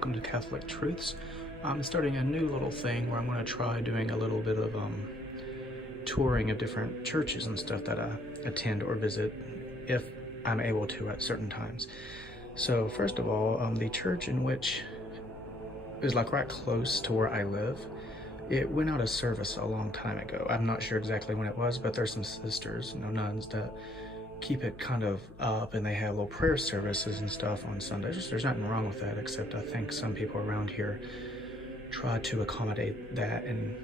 welcome to Catholic Truths. I'm starting a new little thing where I'm going to try doing a little bit of touring of different churches and stuff that I attend or visit if I'm able to at certain times. So first of all, the church in which is like right close to where I live, it went out of service a long time ago. I'm not sure exactly when it was, but there's some sisters, nuns that keep it kind of up, and they have little prayer services and stuff on Sundays. There's nothing wrong with that, except I think some people around here try to accommodate that and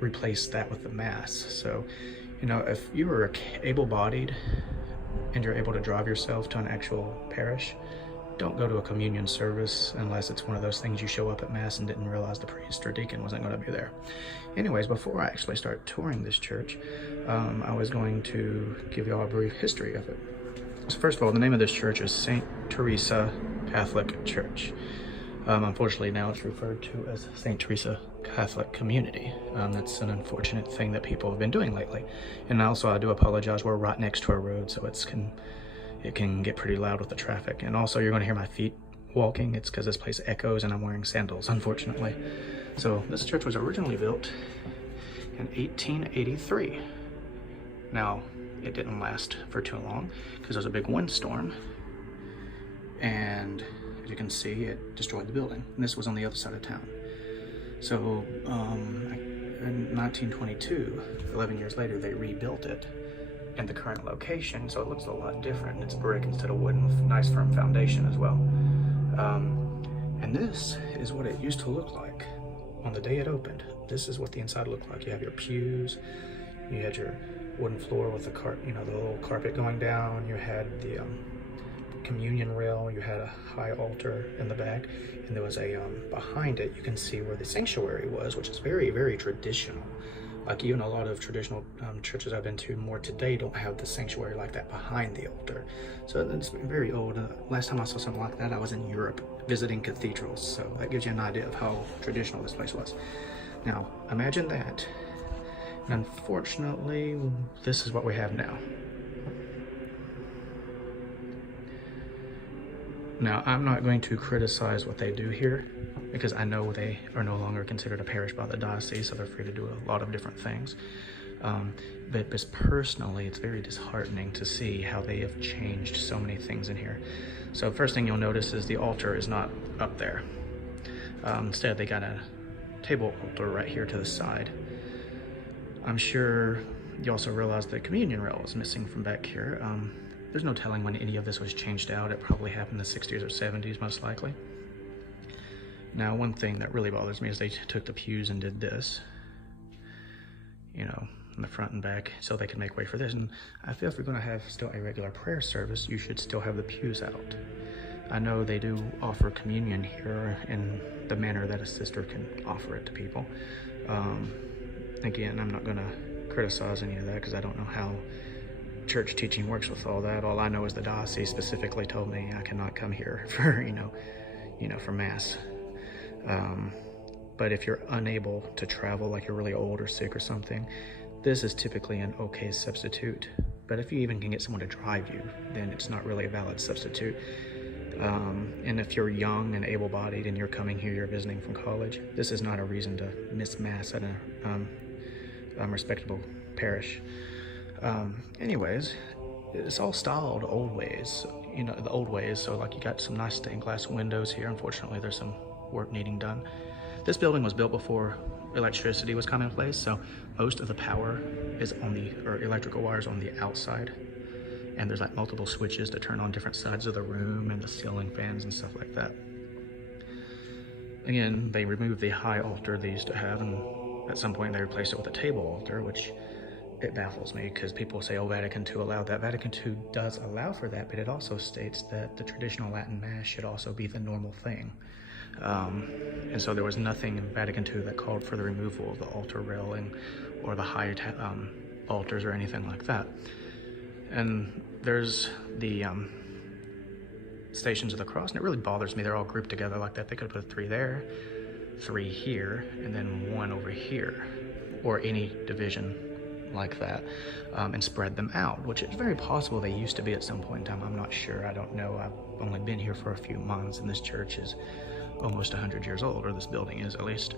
replace that with the Mass. So, if you were able-bodied and you're able to drive yourself to an actual parish, don't go to a communion service unless it's one of those things you show up at Mass and didn't realize the priest or deacon wasn't going to be there. Anyways, before I actually start touring this church, I was going to give you all a brief history of it. So first of all, the name of this church is St. Theresa Catholic Church. Unfortunately, now it's referred to as St. Theresa Catholic Community. That's an unfortunate thing that people have been doing lately. And also, I do apologize, we're right next to a road, so it can get pretty loud with the traffic. And also, you're going to hear my feet walking. It's because this place echoes and I'm wearing sandals, unfortunately. So this church was originally built in 1883. Now, it didn't last for too long because there was a big windstorm, and as you can see, it destroyed the building. And this was on the other side of town. So in 1922, 11 years later, they rebuilt it in the current location, so it looks a lot different. It's brick instead of wood with nice firm foundation as well. And this is what it used to look like on the day it opened. This is what the inside looked like. You have your pews, you had your wooden floor with the the little carpet going down. You had the communion rail. You had a high altar in the back, and there was a behind it. You can see where the sanctuary was, which is very, very traditional. Like even a lot of traditional churches I've been to more today don't have the sanctuary like that behind the altar. So it's very old. Last time I saw something like that, I was in Europe visiting cathedrals. So that gives you an idea of how traditional this place was. Now, imagine that. And unfortunately, this is what we have now. Now, I'm not going to criticize what they do here because I know they are no longer considered a parish by the diocese, so they're free to do a lot of different things. But personally, it's very disheartening to see how they have changed so many things in here. So first thing you'll notice is the altar is not up there. Instead, they got a table altar right here to the side. I'm sure you also realize the communion rail is missing from back here. There's no telling when any of this was changed out. It probably happened in the 60s or 70s, most likely. Now, one thing that really bothers me is they took the pews and did this, in the front and back, so they could make way for this. And I feel if you're going to have still a regular prayer service, you should still have the pews out. I know they do offer communion here in the manner that a sister can offer it to people. Again, I'm not going to criticize any of that because I don't know how church teaching works with all that. All I know is the diocese specifically told me I cannot come here for, for Mass. But if you're unable to travel, like you're really old or sick or something, this is typically an okay substitute. But if you even can get someone to drive you, then it's not really a valid substitute. And if you're young and able-bodied and you're coming here, you're visiting from college, this is not a reason to miss Mass at a respectable parish. Anyways, it's all styled old ways, the old ways. So like you got some nice stained glass windows here. Unfortunately, there's some work needing done. This building was built before electricity was commonplace, so most of the power is electrical wires on the outside. And there's like multiple switches to turn on different sides of the room and the ceiling fans and stuff like that. Again, they removed the high altar they used to have, and at some point they replaced it with a table altar, which it baffles me because people say, oh, Vatican II allowed that. Vatican II does allow for that, but it also states that the traditional Latin Mass should also be the normal thing. And so there was nothing in Vatican II that called for the removal of the altar railing or the high altars or anything like that. And there's the Stations of the Cross, and it really bothers me. They're all grouped together like that. They could have put 3 there, 3 here, and then 1 over here, or any division like that, and spread them out, which is very possible they used to be at some point in time. I'm not sure. I don't know. I've only been here for a few months, and this church is almost 100 years old, or this building is at least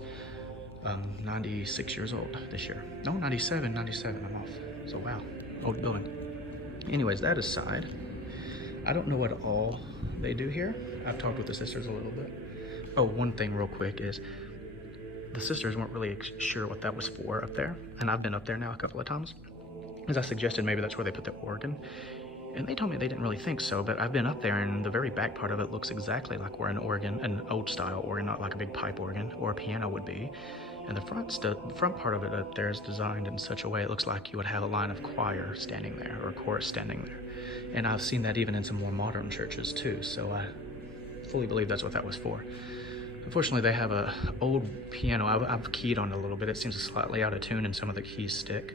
96 years old this year. No, 97, I'm off. So wow, old building. Anyways, that aside, I don't know what all they do here. I've talked with the sisters a little bit. Oh, one thing real quick is the sisters weren't really sure what that was for up there. And I've been up there now a couple of times. As I suggested, maybe that's where they put the organ. And they told me they didn't really think so, but I've been up there and the very back part of it looks exactly like where an organ, an old style organ, not like a big pipe organ or a piano would be. And the front part of it up there is designed in such a way it looks like you would have a line of choir standing there or a chorus standing there. And I've seen that even in some more modern churches too, so I fully believe that's what that was for. Unfortunately, they have a old piano. I've keyed on it a little bit. It seems slightly out of tune and some of the keys stick.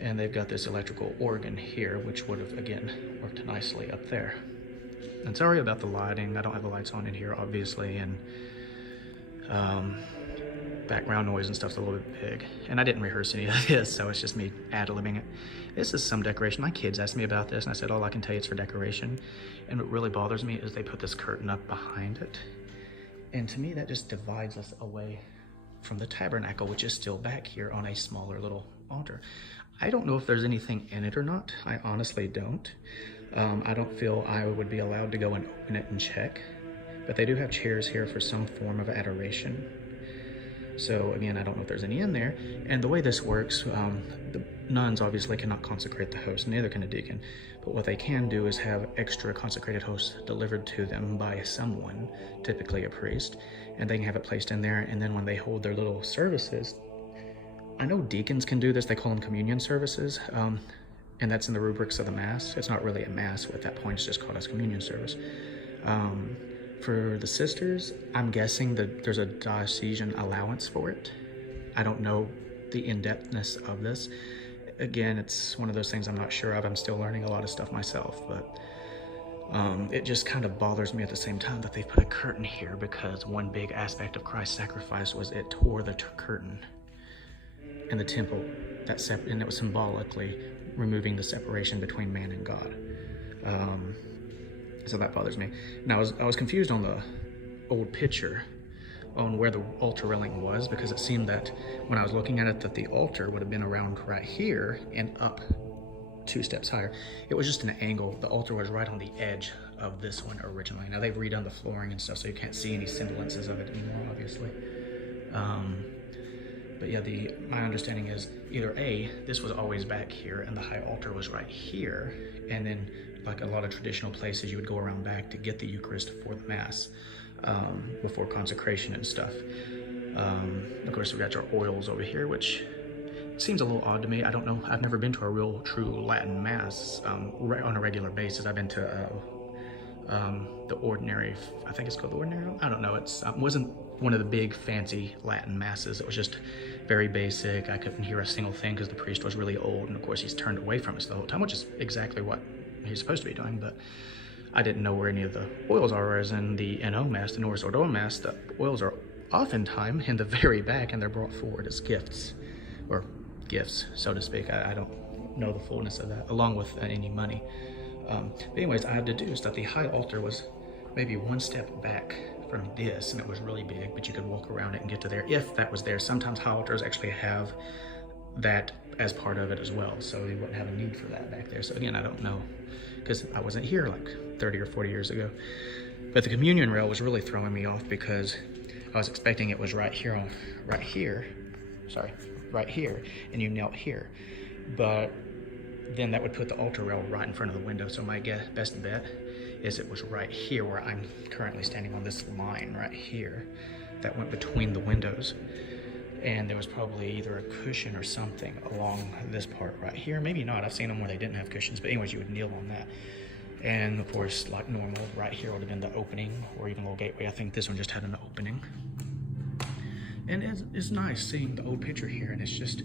And they've got this electrical organ here, which would have, again, worked nicely up there. And sorry about the lighting. I don't have the lights on in here, obviously, and background noise and stuff's a little bit big. And I didn't rehearse any of this, so it's just me ad-libbing it. This is some decoration. My kids asked me about this, and I said, all I can tell you it's for decoration. And what really bothers me is they put this curtain up behind it. And to me, that just divides us away from the tabernacle, which is still back here on a smaller little altar. I don't know if there's anything in it or not. I honestly don't. I don't feel I would be allowed to go and open it and check, but they do have chairs here for some form of adoration. So again, I don't know if there's any in there. And the way this works, the nuns obviously cannot consecrate the host, neither can a deacon. But what they can do is have extra consecrated hosts delivered to them by someone, typically a priest, and they can have it placed in there. And then when they hold their little services, I know deacons can do this. They call them communion services, and that's in the rubrics of the Mass. It's not really a Mass at that point. It's just called as communion service. For the sisters, I'm guessing that there's a diocesan allowance for it. I don't know the in-depthness of this. Again, it's one of those things I'm not sure of. I'm still learning a lot of stuff myself, but it just kind of bothers me at the same time that they've put a curtain here, because one big aspect of Christ's sacrifice was it tore the curtain in the temple, and it was symbolically removing the separation between man and God. So that bothers me. Now, I was confused on the old picture on where the altar railing was, because it seemed that when I was looking at it that the altar would have been around right here and up 2 steps higher. It was just an angle. The altar was right on the edge of this one originally. Now they've redone the flooring and stuff, so you can't see any semblances of it anymore, obviously. But yeah, my understanding is either A, this was always back here and the high altar was right here, and then like a lot of traditional places, you would go around back to get the Eucharist for the Mass before consecration and stuff. Of course, we've got our oils over here, which seems a little odd to me. I don't know. I've never been to a real, true Latin Mass on a regular basis. I've been to the ordinary, I think it's called the ordinary. I don't know. It wasn't one of the big fancy Latin Masses. It was just very basic. I couldn't hear a single thing because the priest was really old, and of course he's turned away from us the whole time, which is exactly what he's supposed to be doing. But I didn't know where any of the oils are, whereas in the NO Mass, the Norris Ordo Mass, the oils are oftentimes in the very back, and they're brought forward as gifts, or gifts, so to speak. I don't know the fullness of that, along with any money. But anyways, I deduced that the high altar was maybe 1 step back from this, and it was really big, but you could walk around it and get to there if that was there. Sometimes high altars actually have that as part of it as well, so they wouldn't have a need for that back there. So again, I don't know, because I wasn't here like 30 or 40 years ago. But the communion rail was really throwing me off, because I was expecting it was right here, and you knelt here. But then that would put the altar rail right in front of the window. So my best bet is it was right here where I'm currently standing on this line right here that went between the windows. And there was probably either a cushion or something along this part right here. Maybe not. I've seen them where they didn't have cushions, but anyways, you would kneel on that. And of course, like normal, right here would have been the opening, or even a little gateway. I think this one just had an opening. And it's nice seeing the old picture here, and it's just,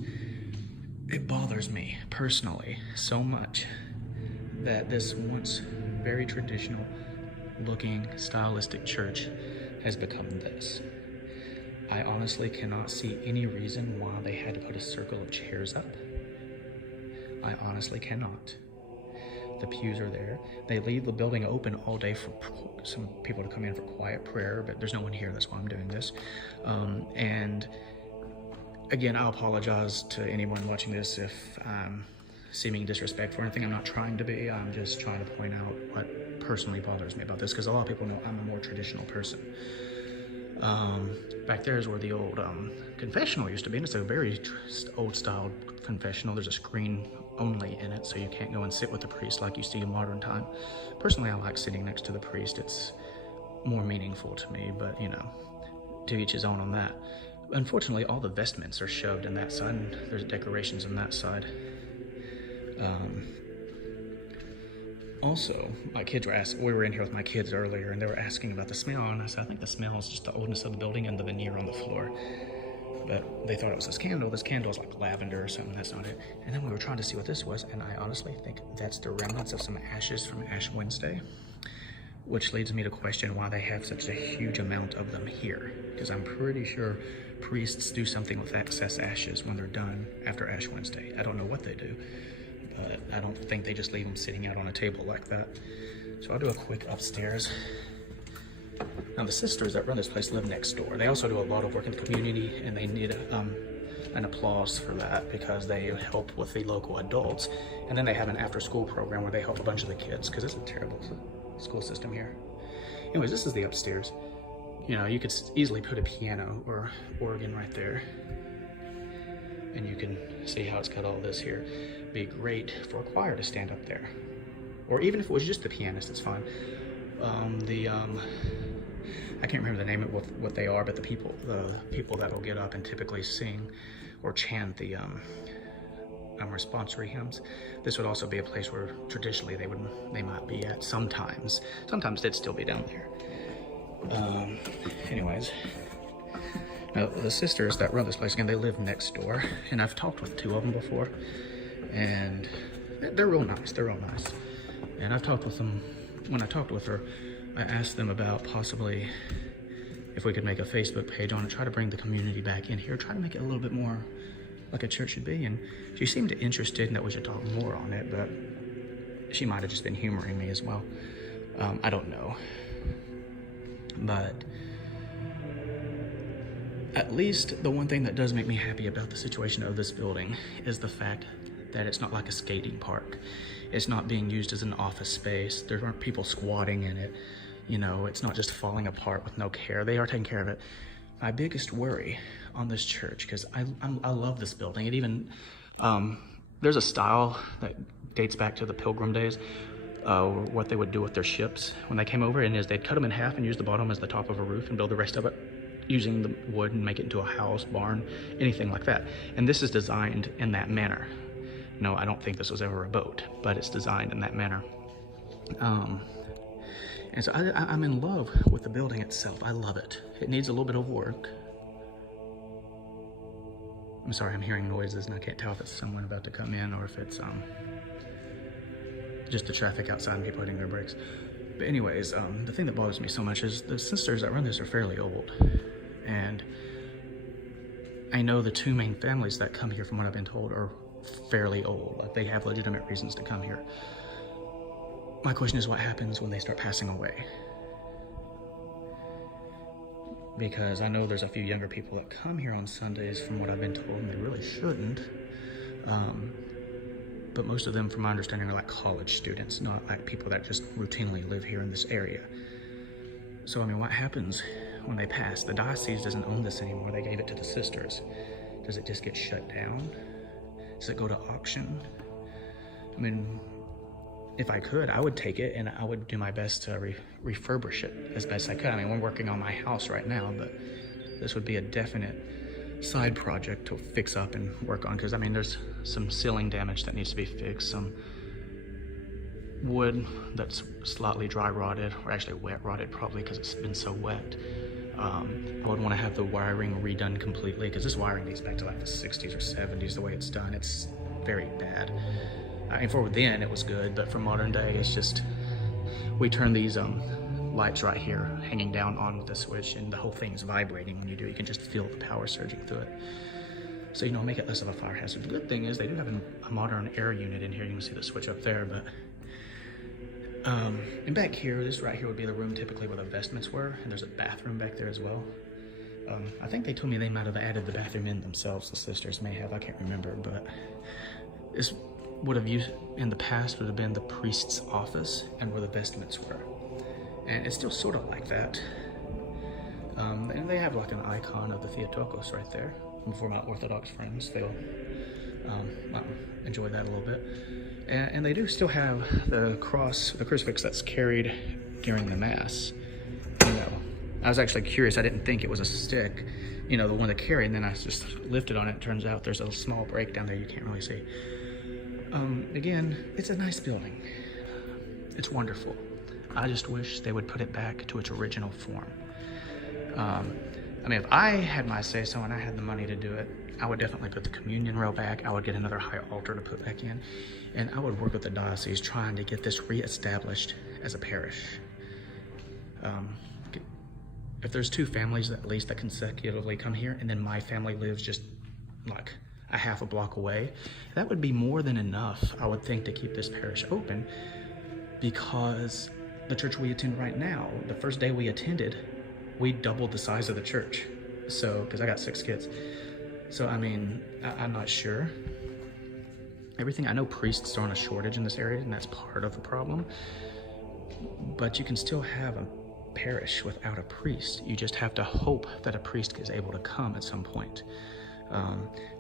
it bothers me personally so much that this once very traditional looking stylistic church has become this. I honestly cannot see any reason why they had to put a circle of chairs up I honestly cannot. The pews are there. They leave the building open all day for some people to come in for quiet prayer, but there's no one here. That's why I'm doing this. And again, I apologize to anyone watching this if I'm seeming disrespectful or anything. I'm not trying to be. I'm just trying to point out what personally bothers me about this, because a lot of people know I'm a more traditional person. Back there is where the old confessional used to be, and it's a very old style confessional. There's a screen only in it, so you can't go and sit with the priest like you see in modern time. Personally, I like sitting next to the priest. It's more meaningful to me, but you know, to each his own on that. Unfortunately, all the vestments are shoved in that side, and there's decorations on that side. Also, my kids were asking, we were in here with my kids earlier, and they were asking about the smell, and I said, I think the smell is just the oldness of the building and the veneer on the floor. But they thought it was this candle. This candle is like lavender or something. That's not it. And then we were trying to see what this was, and I honestly think that's the remnants of some ashes from Ash Wednesday, which leads me to question why they have such a huge amount of them here, because I'm pretty sure priests do something with excess ashes when they're done after Ash Wednesday. I don't know what they do, but I don't think they just leave them sitting out on a table like that. So I'll do a quick upstairs. Now, the sisters that run this place live next door. They also do a lot of work in the community, and they need an applause for that, because they help with the local adults. And then they have an after-school program where they help a bunch of the kids, because it's a terrible school system here. Anyways, this is the upstairs. You know, you could easily put a piano or organ right there, and you can see how it's got all this here. Be great for a choir to stand up there, or even if it was just the pianist, it's fine. I can't remember the name of what they are, but the people that'll get up and typically sing or chant the responsory hymns. This would also be a place where traditionally they might be at sometimes. Sometimes they'd still be down there. Anyways, now the sisters that run this place, again, they live next door, and I've talked with two of them before, and they're real nice. They're real nice, and I've talked with them. When I talked with her, I asked them about possibly if we could make a Facebook page on it, try to bring the community back in here, try to make it a little bit more like a church should be. And she seemed interested in that we should talk more on it, but she might have just been humoring me as well. I don't know. But at least the one thing that does make me happy about the situation of this building is the fact that it's not like a skating park. It's not being used as an office space. There aren't people squatting in it. You know, it's not just falling apart with no care. They are taking care of it. My biggest worry on this church, because I love this building. It even, there's a style that dates back to the Pilgrim days, what they would do with their ships when they came over, and is they'd cut them in half and use the bottom as the top of a roof and build the rest of it using the wood and make it into a house, barn, anything like that. And this is designed in that manner. No, I don't think this was ever a boat, but it's designed in that manner. And so I'm in love with the building itself. I love it. It needs a little bit of work. I'm sorry, I'm hearing noises and I can't tell if it's someone about to come in or if it's just the traffic outside and people hitting their brakes. But anyways, the thing that bothers me so much is the sisters that run this are fairly old. And I know the two main families that come here, from what I've been told, are fairly old. Like, they have legitimate reasons to come here. My question is, what happens when they start passing away? Because I know there's a few younger people that come here on Sundays, from what I've been told, and they really shouldn't. But most of them, from my understanding, are like college students, not like people that just routinely live here in this area. So, I mean, what happens when they pass? The diocese doesn't own this anymore. They gave it to the sisters. Does it just get shut down? Does it go to auction? I mean, if I could, I would take it and I would do my best to refurbish it as best I could. I mean, we're working on my house right now, but this would be a definite side project to fix up and work on, because I mean, there's some ceiling damage that needs to be fixed, some wood that's slightly dry rotted, or actually wet rotted probably because it's been so wet. I would want to have the wiring redone completely, because this wiring dates back to like the 60s or 70s. The way it's done, it's very bad. I mean, for then it was good, but for modern day, it's just, we turn these lights right here hanging down on with the switch, and the whole thing is vibrating when you do it. You can just feel the power surging through it. So, you know, make it less of a fire hazard. The good thing is they do have a modern air unit in here. You can see the switch up there, but and back here, this right here would be the room typically where the vestments were, and there's a bathroom back there as well. I think they told me they might have added the bathroom in themselves. The sisters may have, I can't remember, but this would have used in the past would have been the priest's office and where the vestments were. And it's still sort of like that. And they have like an icon of the Theotokos right there. And for my Orthodox friends, they'll might enjoy that a little bit. And they do still have the cross, the crucifix that's carried during the Mass. You know, I was actually curious. I didn't think it was a stick, you know, the one to carry, and then I just lifted on it. It turns out there's a small break down there you can't really see. Again, it's a nice building. It's wonderful. I just wish they would put it back to its original form. I mean, if I had my say-so and I had the money to do it, I would definitely put the communion rail back. I would get another high altar to put back in, and I would work with the diocese trying to get this reestablished as a parish. If there's 2 families at least that consecutively come here, and then my family lives just like a half a block away, that would be more than enough, I would think, to keep this parish open, because the church we attend right now, the first day we attended, we doubled the size of the church. So, because I got 6 kids. So, I mean, I'm not sure. Everything, I know priests are on a shortage in this area, and that's part of the problem. But you can still have a parish without a priest. You just have to hope that a priest is able to come at some point.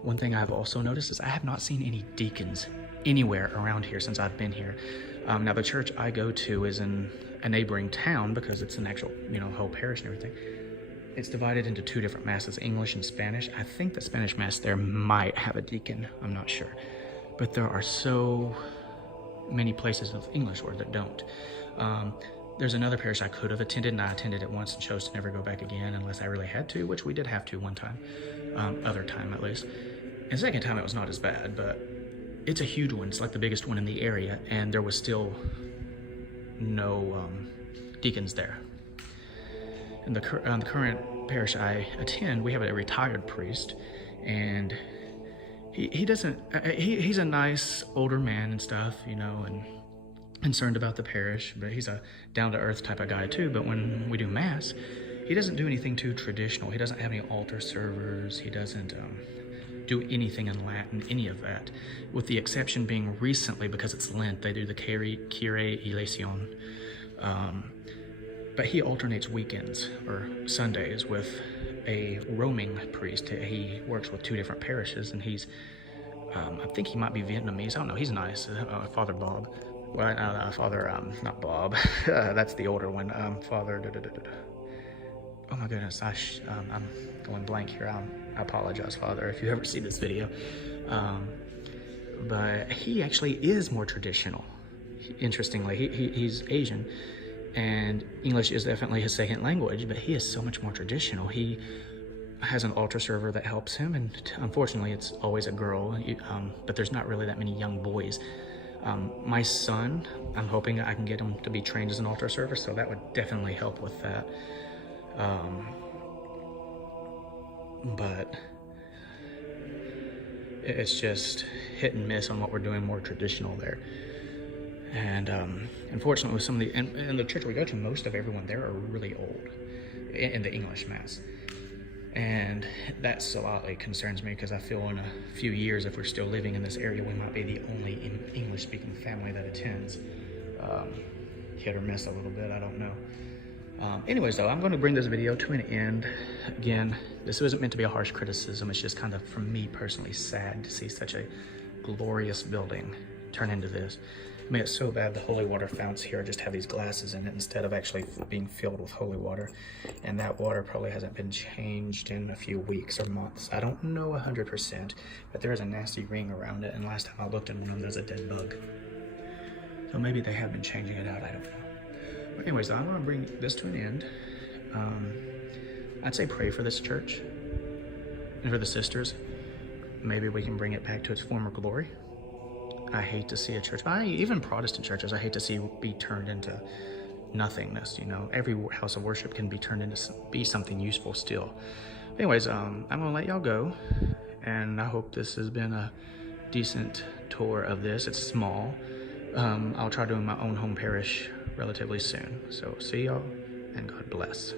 One thing I've also noticed is I have not seen any deacons anywhere around here since I've been here. Now the church I go to is in a neighboring town because it's an actual, you know, whole parish and everything. It's divided into 2 different masses, English and Spanish. I think the Spanish mass there might have a deacon, I'm not sure. But there are so many places with English where that don't. There's another parish I could have attended, and I attended it once and chose to never go back again unless I really had to, which we did have to one time, other time at least. And the second time it was not as bad, but it's a huge one. It's like the biggest one in the area, and there was still no deacons there. In the current parish I attend, we have a retired priest, and he's a nice older man and stuff, you know, and concerned about the parish, but he's a down-to-earth type of guy too. But when we do Mass, he doesn't do anything too traditional. He doesn't have any altar servers. He doesn't do anything in Latin, any of that, with the exception being recently, because it's Lent, they do the Kyrie eleison. But he alternates weekends or Sundays with a roaming priest. He works with 2 different parishes, and he's, I think he might be Vietnamese. I don't know. He's nice. Father Bob. Well, Father, not Bob. That's the older one. Father. Oh my goodness, I'm going blank here. I apologize, Father, if you ever see this video. But he actually is more traditional. Interestingly, he's Asian, and English is definitely his second language, but he is so much more traditional. He has an altar server that helps him, and unfortunately it's always a girl, but there's not really that many young boys. My son, I'm hoping I can get him to be trained as an altar server, so that would definitely help with that. But it's just hit and miss on what we're doing more traditional there. And unfortunately, with some of the, and the church we go to, most of everyone there are really old in the English Mass. And that slightly concerns me, because I feel in a few years, if we're still living in this area, we might be the only English-speaking family that attends. Hit or miss a little bit, I don't know. Anyways, though, I'm going to bring this video to an end. Again, this wasn't meant to be a harsh criticism. It's just kind of, for me personally, sad to see such a glorious building turn into this. I mean, it's so bad the holy water founts here just have these glasses in it instead of actually being filled with holy water. And that water probably hasn't been changed in a few weeks or months. I don't know 100%, but there is a nasty ring around it. And last time I looked in one of them, there's a dead bug. So maybe they have been changing it out, I don't know. But anyways, I'm gonna bring this to an end. I'd say pray for this church and for the sisters. Maybe we can bring it back to its former glory. I hate to see a church, even Protestant churches, I hate to see be turned into nothingness, you know. Every house of worship can be turned into be something useful still. Anyways, I'm gonna let y'all go, and I hope this has been a decent tour of this. It's small. I'll try doing my own home parish relatively soon. So see y'all, and God bless.